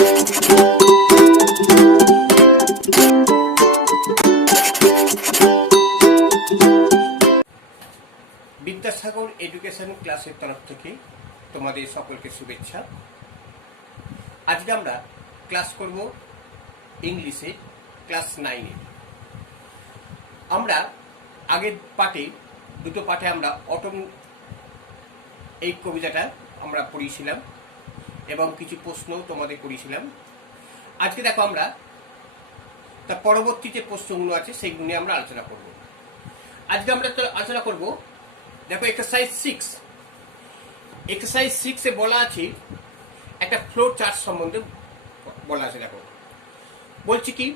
Vidyasagar education ক্লাসের তরফ থেকে তোমাদের সকলকে শুভেচ্ছা। আজকে আমরা ক্লাস করব ইংলিশে ক্লাস 9-এ। আমরা আগের দুটো পাঠে আমরা অটম এই কবিতাটা আমরা পড়িয়েছিলাম এবং কিছু প্রশ্নও তোমাদের করিয়েছিলাম। আজকে দেখো আমরা তার পরবর্তী যে প্রশ্নগুলো আছে সেইগুলো নিয়ে আমরা আলোচনা করব। আজকে আমরা আলোচনা করব, দেখো এক্সারসাইজ 6 বলা আছে একটা ফ্লো চার্ট সম্বন্ধে বলা আছে। দেখো বলছি কি,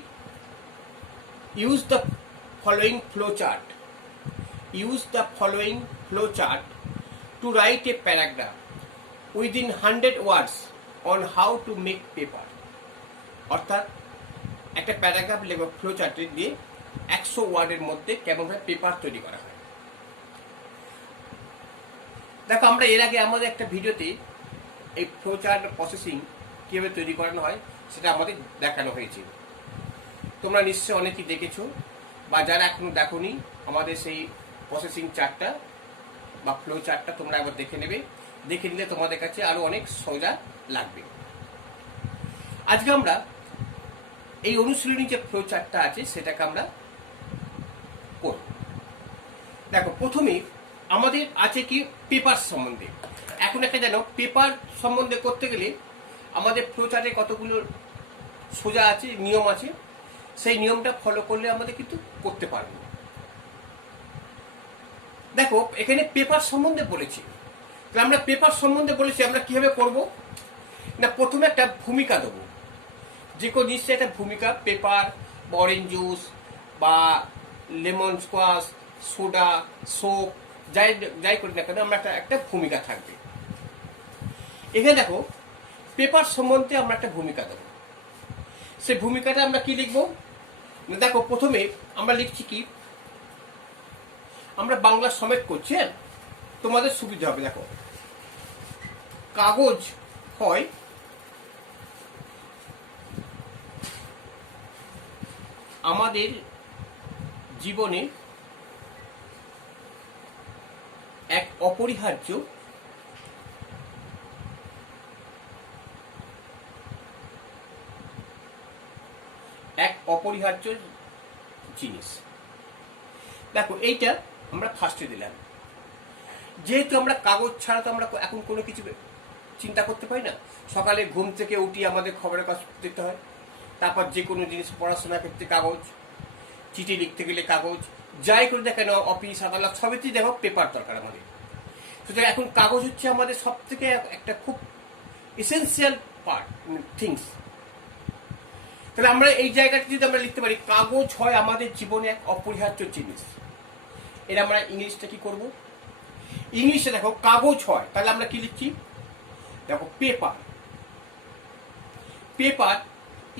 use the following flow chart to write a paragraph within 100 words on how to make paper. অর্থাৎ একটা প্যারাগ্রাফ লেখো ফ্লো চার্টে দিয়ে 100 ওয়ার্ডের মধ্যে কেমনভাবে পেপার তৈরি করা হয়। দেখো আমরা এর আগে আমাদের একটা ভিডিওতে এই ফ্লো চার্ট প্রসেসিং কীভাবে তৈরি করানো হয় সেটা আমাদের দেখানো হয়েছে। তোমরা নিশ্চয়ই অনেকেই দেখেছো, বা যারা এখনো দেখোনি আমাদের সেই প্রসেসিং চার্টটা বা ফ্লো চার্টটা তোমরা একবার দেখে নেবে। দেখে নিলে তোমাদের কাছে আরো অনেক সোজা লাগবে। আজকে আমরা এই অনুশীলনী যে ফ্লো চার্টটা আছে সেটাকে আমরা করব। দেখো প্রথমে আমাদের আছে কি পেপার সম্বন্ধে। এখন একটা জানো, পেপার সম্বন্ধে করতে গেলে আমাদের ফ্লো চার্টে কতগুলো সোজা আছে, নিয়ম আছে। সেই নিয়মটা ফলো করলে আমাদের কিন্তু করতে পারবো। দেখো এখানে পেপার সম্বন্ধে বলেছি, আমরা পেপার সম্বন্ধে বলেছি আমরা কিভাবে করব না, প্রথমে একটা ভূমিকা দেবো। যে কোনো নিশ্চয়ই একটা ভূমিকা, পেপার বা অরেঞ্জ জুস বা লেমন স্কোয়াশ, সোডা, সোপ, যাই করি না কেন আমরা একটা ভূমিকা থাকবে। এখানে দেখো পেপার সম্বন্ধে আমরা একটা ভূমিকা দেবো। সেই ভূমিকাটা আমরা কি লিখবো, দেখো প্রথমে আমরা লিখছি কি, আমরা বাংলা সমেত করছি, তোমাদের সুবিধা হবে। দেখো কাগজ হয় আমাদের জীবনে এক অপরিহার্য জিনিস। দেখো এইটা আমরা ফার্স্টে দিলাম। যেহেতু আমরা কাগজ ছাড়া তো আমরা এখন কোনো কিছু চিন্তা করতে পারি না। সকালে ঘুম থেকে উঠি আমাদের খবরের কাজ দিতে হয়, তারপর যে কোনো জিনিস পড়াশোনার ক্ষেত্রে কাগজ, চিঠি লিখতে গেলে কাগজ, যাই করে দেখেন অফিস আদালত সবেতেই দেখো পেপার দরকার আমাদের। সুতরাং এখন কাগজ হচ্ছে আমাদের সব থেকে একটা খুব এসেন্সিয়াল থিংস। তাহলে আমরা এই জায়গাটা যদি আমরা লিখতে পারি, কাগজ হয় আমাদের জীবনে এক অপরিহার্য জিনিস। এর আমরা ইংলিশটা কি করব, ইংলিশে দেখো কাগজ হয়, তাহলে আমরা কি লিখছি, দেখো পেপার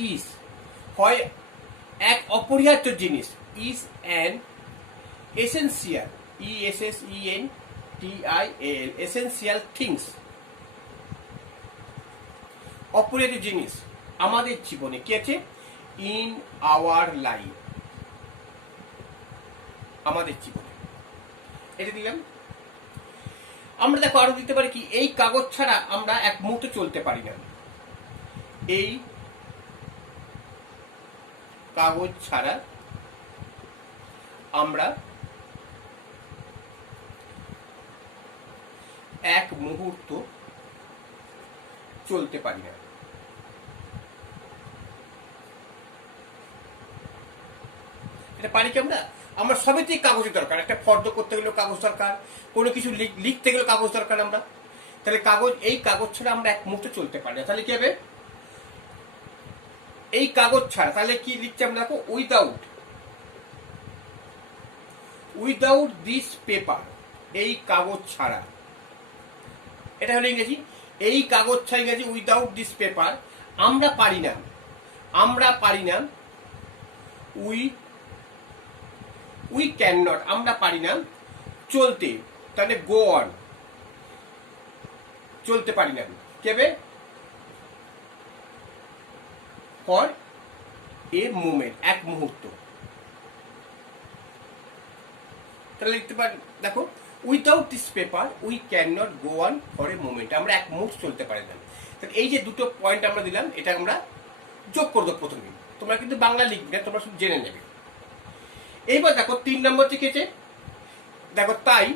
ইজ হয় এক অপরিহার্য জিনিস, is an essential, ESSENTIAL, essential things, অপরিহার্য জিনিস আমাদের জীবনে কি আছে, ইন আওয়ার লাইফ, আমাদের জীবনে। এটা দিলাম। আমরা দেখো আরো দিতে পারি কি, এই কাগজ ছাড়া আমরা এক মুহূর্ত চলতে পারি না। এই কাগজ ছাড়া আমরা এক মুহূর্ত চলতে পারি না। এটা পারি কি আমরা সবেতেই কাগজের দরকার। একটা ফর্দ করতে গেলেও কাগজ দরকার, কোনো কিছু লিখতে গেলেও কাগজ দরকার আমরা। তাহলে এই কাগজ ছাড়া আমরা এক মুহূর্ত চলতে পারি না। তাহলে কি হবে, এই কাগজ ছাড়া, তাহলে কি লিখছি আমরা, দেখো উইদাউট দিস পেপার, এই কাগজ ছাড়া। এটা হলো ইংরেজি, এই কাগজ ছাড়া ইংরেজি উইদাউট দিস পেপার। আমরা পারি না, উই ক্যান নট, আমরা পারি না চলতে। তাহলে গো অন, চলতে পারি না। কেবে ফর এ মুমেন্ট, এক মুহূর্ত। তাহলে লিখতে পারি, দেখো, without this paper we can not go on for a moment, আমরা এক মুহূর্ত চলতে পারি না। তাহলে এই যে দুটো পয়েন্ট আমরা দিলাম, এটা আমরা যোগ করে দেবো প্রথমে। তোমরা কিন্তু বাংলা লিখবে না, তোমরা শুধু জেনে নেবে। এইবার দেখো 3 নম্বর লিখেছে, দেখো, তাই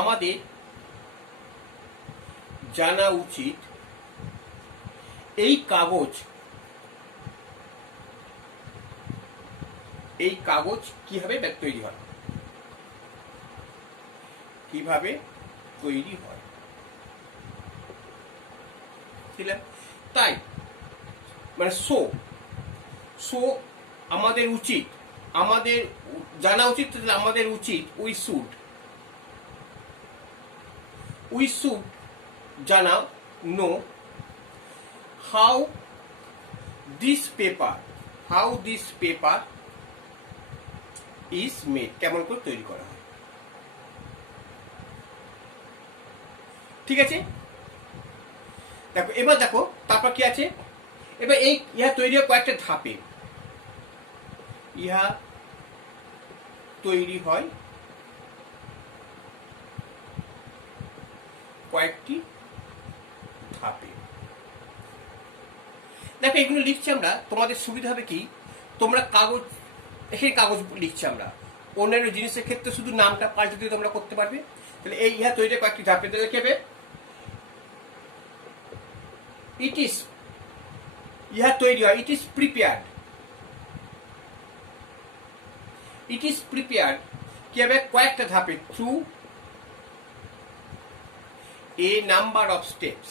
আমাদের জানা উচিত এই কাগজ কিভাবে তৈরি হয়, কিভাবে তৈরি হয়। তাই মানে সো আমাদের উচিত, আমাদের জানা উচিত, আমাদের উচিত, উই শুড জানা, know how this paper is made, কেমন করে তৈরি করা হয়। ঠিক আছে, দেখো এবার দেখো তারপর কি আছে, এবার ইহা তৈরি হয় কয়েকটা ধাপে, ইহা তৈরি হয় কয়েকটি ধাপে। দেখো এগুলো লিখছি আমরা, তোমাদের সুবিধা হবে কি, তোমরা কাগজ, এখানে কাগজ লিখছি আমরা, অন্যান্য জিনিসের ক্ষেত্রে শুধু নামটা পাল্টে দিয়ে তোমরা করতে পারবে। তাহলে এই ইহা তৈরি কয়েকটি ধাপে, তাহলে কি হবে, ইহা তৈরি হয়, ইট ইজ প্রিপেয়ার্ড কি হবে, কয়েকটা ধাপে, through a number of steps,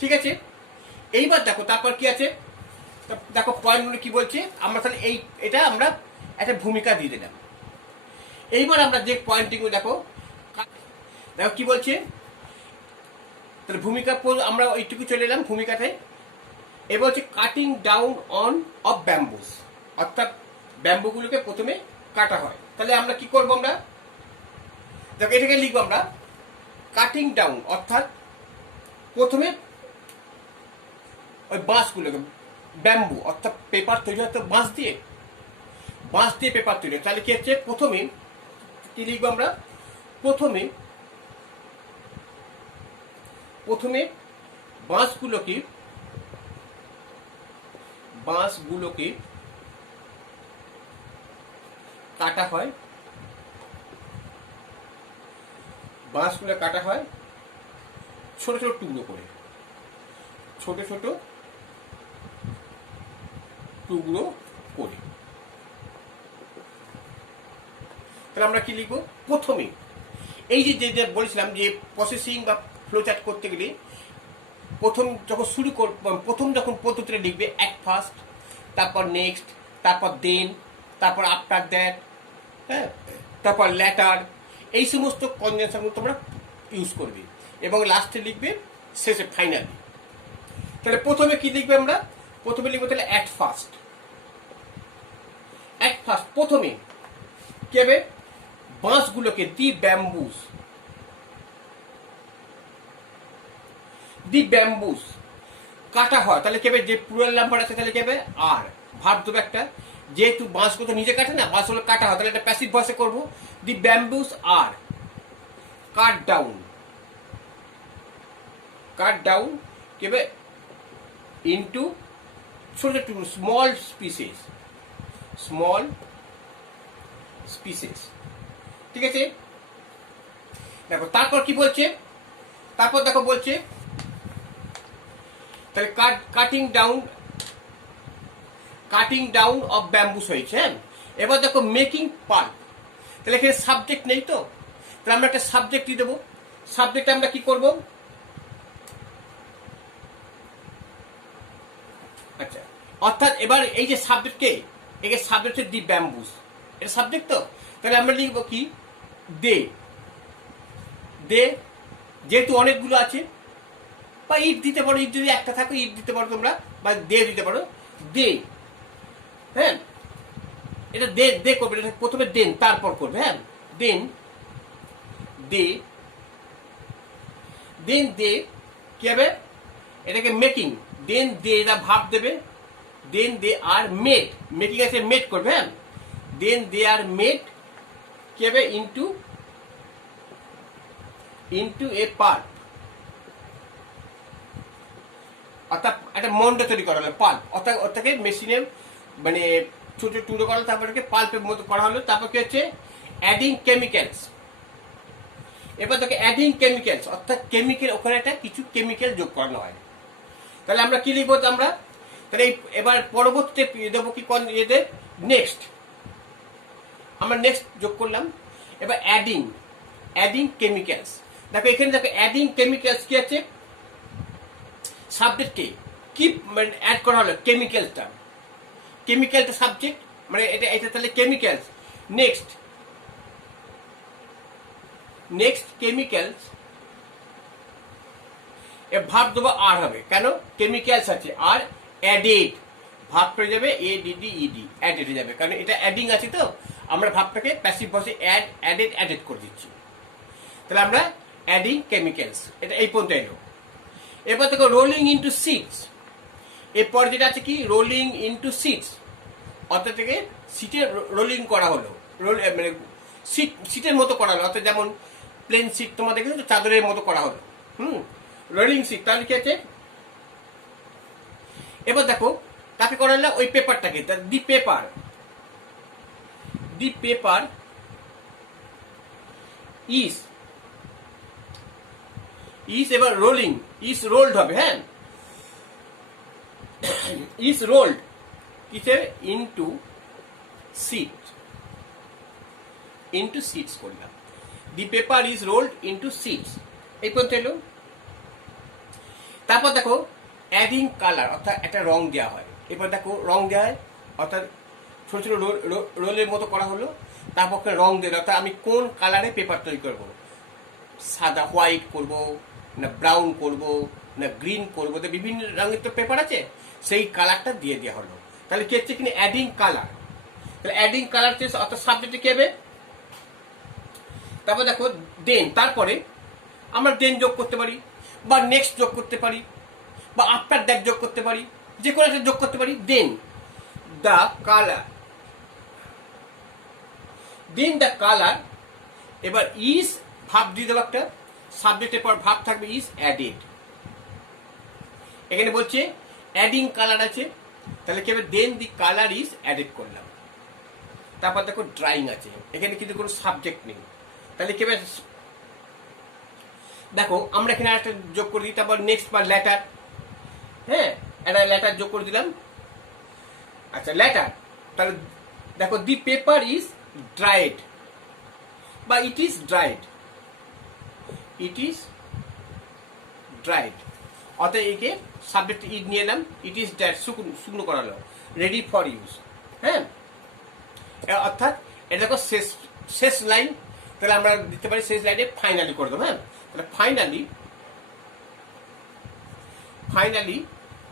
ঠিক আছে। এইবার দেখো তারপর কি আছে, দেখো পয়েন্টগুলো কি বলছে, আমরা তাহলে এটা আমরা একটা ভূমিকা দিয়ে দিলাম। এইবার আমরা যে পয়েন্টগুলো দেখো কি বলছে, তাহলে ভূমিকা আমরা ওইটুকু চলে এলাম ভূমিকাতে। এবার হচ্ছে কাটিং ডাউন অফ ব্যাম্বুস, অর্থাৎ ব্যাম্বুগুলোকে প্রথমে কাটা হয়। তাহলে আমরা কি করবো, আমরা দেখো এটাকে লিখবো আমরা কাটিং ডাউন, অর্থাৎ প্রথমে ওই বাঁশগুলোকে, ব্যাম্বু অর্থাৎ পেপার তৈরি হয় তো বাঁশ দিয়ে পেপার তৈরি হয়। তাহলে কি হচ্ছে, প্রথমে কি লিখবো আমরা, প্রথমে বাঁশগুলোকে কাটা হয়, ছোট ছোট টুকরো করে, তাহলে আমরা কি লিখবো, প্রথমে এই যে বলেছিলাম যে প্রসেসিং বা ফ্লোচার্ট করতে গেলে প্রথম যখন পদ্ধতিটা লিখবে, অ্যাট ফার্স্ট, তারপর নেক্সট, তারপর দেন, তারপর আফটার দ্যাট, হ্যাঁ, তারপর ল্যাটার, এই সমস্ত কনজেনশনগুলো তোমরা ইউজ করবে এবং লাস্টে লিখবে শেষে, ফাইনালি। তাহলে প্রথমে কি লিখবে, আমরা প্রথমে লিখবো তাহলে অ্যাট ফার্স্ট, প্রথমে কি হবে, বাঁশগুলোকে দি ব্যাম্বুস কাটা হয়। তাহলে কি হবে, যে প্লুরাল নাম্বার আছে তাহলে কি হবে, আর ভার্ব দেবো একটা, যেহেতু বাঁশগুলো তো নিজে কাটে না, বাঁশগুলো কাটা হয়, তাহলে একটা প্যাসিভ ভয়েসে করবো, দি ব্যাম্বুস আর কাট ডাউন কি হবে, ইনটু ছোট ছোট স্মল স্পিসেস, ঠিক আছে। দেখো তারপর কি বলছে, তারপর দেখো বলছে, তাহলে কাটিং ডাউন অফ ব্যাম্বুস হয়েছে। এবার দেখো মেকিং পাল্প, তাহলে এখানে সাবজেক্ট নেই, তো তাহলে আমরা একটা সাবজেক্ট দিয়ে দেবো। সাবজেক্টে আমরা কি করব, আচ্ছা, অর্থাৎ এবার এই যে সাবজেক্টকে, এই সাবজেক্ট হচ্ছে দি ব্যাম্বুস, এটা সাবজেক্ট, তো তাহলে আমরা লিখবো কি, দে, যেহেতু অনেকগুলো আছে, বা ইট দিতে পারো, ইট যদি একটা থাকে ইট দিতে পারো তোমরা, বা দে দিতে পারো, দে, হ্যাঁ, এটা দে দে করবে, এটা প্রথমে দেন তারপর করবে, হ্যাঁ দেন দে, দেন দে কি হবে, এটাকে মেকিং, দেন দে এটা ভাব দেবে, দেন দে আর মেড, মেকিং আছে মেড করবে, হ্যাঁ দেন দে আর মেড কি হবে ইনটু এ পাল্প, অর্থাৎ একটা মন্ড তৈরি করা হলো পাল্প, অর্থাৎ ওটাকে মেশিনে মানে ছোট টুকরো করা হলো, তারপরে পাল্পের মতো করা হলো, তারপর কি হচ্ছে অ্যাডিং কেমিক্যালস। এবার তোকে অ্যাডিং কেমিক্যালস অর্থাৎ কেমিক্যাল, ওখানে একটা কিছু কেমিক্যাল যোগ করানো হয়। তাহলে আমরা কি লিখবো, আমরা তাহলে এবার পরবর্তী দেবো কি কোন ইয়েতে, নেক্সট, আমরা নেক্সট যোগ করলাম। এবার অ্যাডিং কেমিক্যালস, দেখো এখানে দেখো অ্যাডিং কেমিক্যালস কি আছে, সাবজেক্টকে কি মানে অ্যাড করা হলো কেমিক্যালটা, কেমিক্যালটা সাবজেক্ট, মানে এটা তাহলে কেমিক্যালস, নেক্সট কেমিক্যালস, এ ভাব দেবো আর হবে, কেন কেমিক্যালস আছে, আর অ্যাডেড ভাব হয়ে যাবে, ADDED অ্যাডেড হয়ে যাবে, কারণ এটা অ্যাডিং আছে, তো আমরা ভাবটাকে প্যাসিভ ভয়েসে অ্যাডেড করতে দিচ্ছি। তাহলে আমরা অ্যাডিং কেমিক্যালস, এটা এই পর্যন্ত এলো। এবার দেখো রোলিং ইনটু সিটস, এরপর যেটা আছে কি রোলিং ইনটু সিটস, অর্থাৎ থেকে সিটে রোলিং করা হলো, মানে সিটের মতো করা হলো, অর্থাৎ যেমন প্লেন সিট তোমার দেখেছো চাদরের মতো করা হলো, রোলিং সিট। তাহলে কি আছে, এবার দেখো তাকে করা হলো ওই পেপারটাকে, দি পেপার ইজ এবার রোলিং, ইজ রোল্ড হবে, হ্যাঁ ইজ রোল্ড কিসে ইনটু সিটস করলাম, the paper is rolled into sheets, এই পর্যন্ত এলো। তারপর দেখো অ্যাডিং কালার, অর্থাৎ একটা রং দেওয়া হয়, এরপর দেখো রং দেওয়া হয়, অর্থাৎ ছোট ছোট রোলের মতো করা হলো, তারপর রং দেওয়া, অর্থাৎ আমি কোন কালারে পেপার তৈরি করবো, সাদা হোয়াইট করব না ব্রাউন করব না গ্রিন করবো, তো বিভিন্ন রঙের তো পেপার আছে, সেই কালারটা দিয়ে দেওয়া হলো। তাহলে কি হচ্ছে কিনা অ্যাডিং কালার, তাহলে অ্যাডিং কালার অর্থাৎ সাবজেক্টে কি হবে। তারপর দেখো দেন, তারপরে আমরা দেন যোগ করতে পারি, বা নেক্সট যোগ করতে পারি, বা আফটার দ্যাট যোগ করতে পারি, যে কোনো একটা যোগ করতে পারি। দেন দ্য কালার, এবার ইজ ভাব দিয়ে দেবো একটা, সাবজেক্টের পর ভাব থাকবে ইজ অ্যাডেড, এখানে বলছে অ্যাডিং কালার আছে, তাহলে কি হবে দেন দি কালার ইজ অ্যাডেড করলাম। তারপর দেখো ড্রাইং আছে, এখানে কিন্তু কোনো সাবজেক্ট নেই, তাহলে কি হবে দেখো আমরা এখানে একটা যোগ করে দিই, তারপর নেক্সট বা লেটার, হ্যাঁ একটা লেটার যোগ করে দিলাম। আচ্ছা লেটার, তাহলে দেখো দি পেপার ইজ ড্রাইড বা ইট ইজ ড্রাইড, অর্থাৎ একে সাবজেক্ট ইড নিয়ে এলাম, ইট ইজ ড্রাইড শুকনো করালো, রেডি ফর ইউজ, হ্যাঁ অর্থাৎ এটা দেখো শেষ লাইন, তাহলে আমরা দিতে পারি শেষ লাইনে ফাইনালি করে দেবো, হ্যাঁ তাহলে finally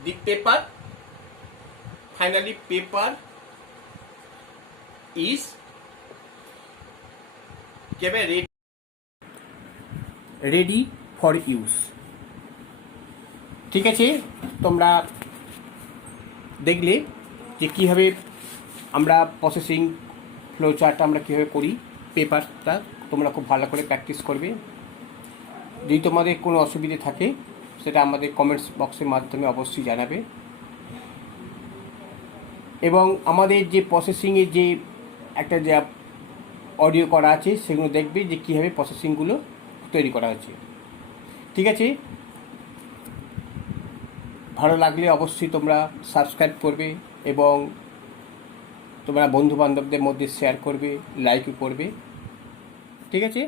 the paper is ready for use. ঠিক আছে, তোমরা দেখলে যে কীভাবে আমরা প্রসেসিং ফ্লো চার্টটা আমরা কীভাবে করি, পেপারটা তোমরা খুব ভালো করে প্র্যাকটিস করবে। যদি তোমাদের কোনো অসুবিধে থাকে সেটা আমাদের কমেন্টস বক্সের মাধ্যমে অবশ্যই জানাবে, এবং আমাদের যে প্রসেসিংয়ে যে একটা যে অডিও করা আছে সেগুলো দেখবে যে কীভাবে প্রসেসিংগুলো তৈরি করা হয়েছে। ঠিক আছে, ভালো লাগলে অবশ্যই তোমরা সাবস্ক্রাইব করবে এবং তোমরা বন্ধু বান্ধবদের মধ্যে শেয়ার করবে, লাইক করবে। ঠিক আছে।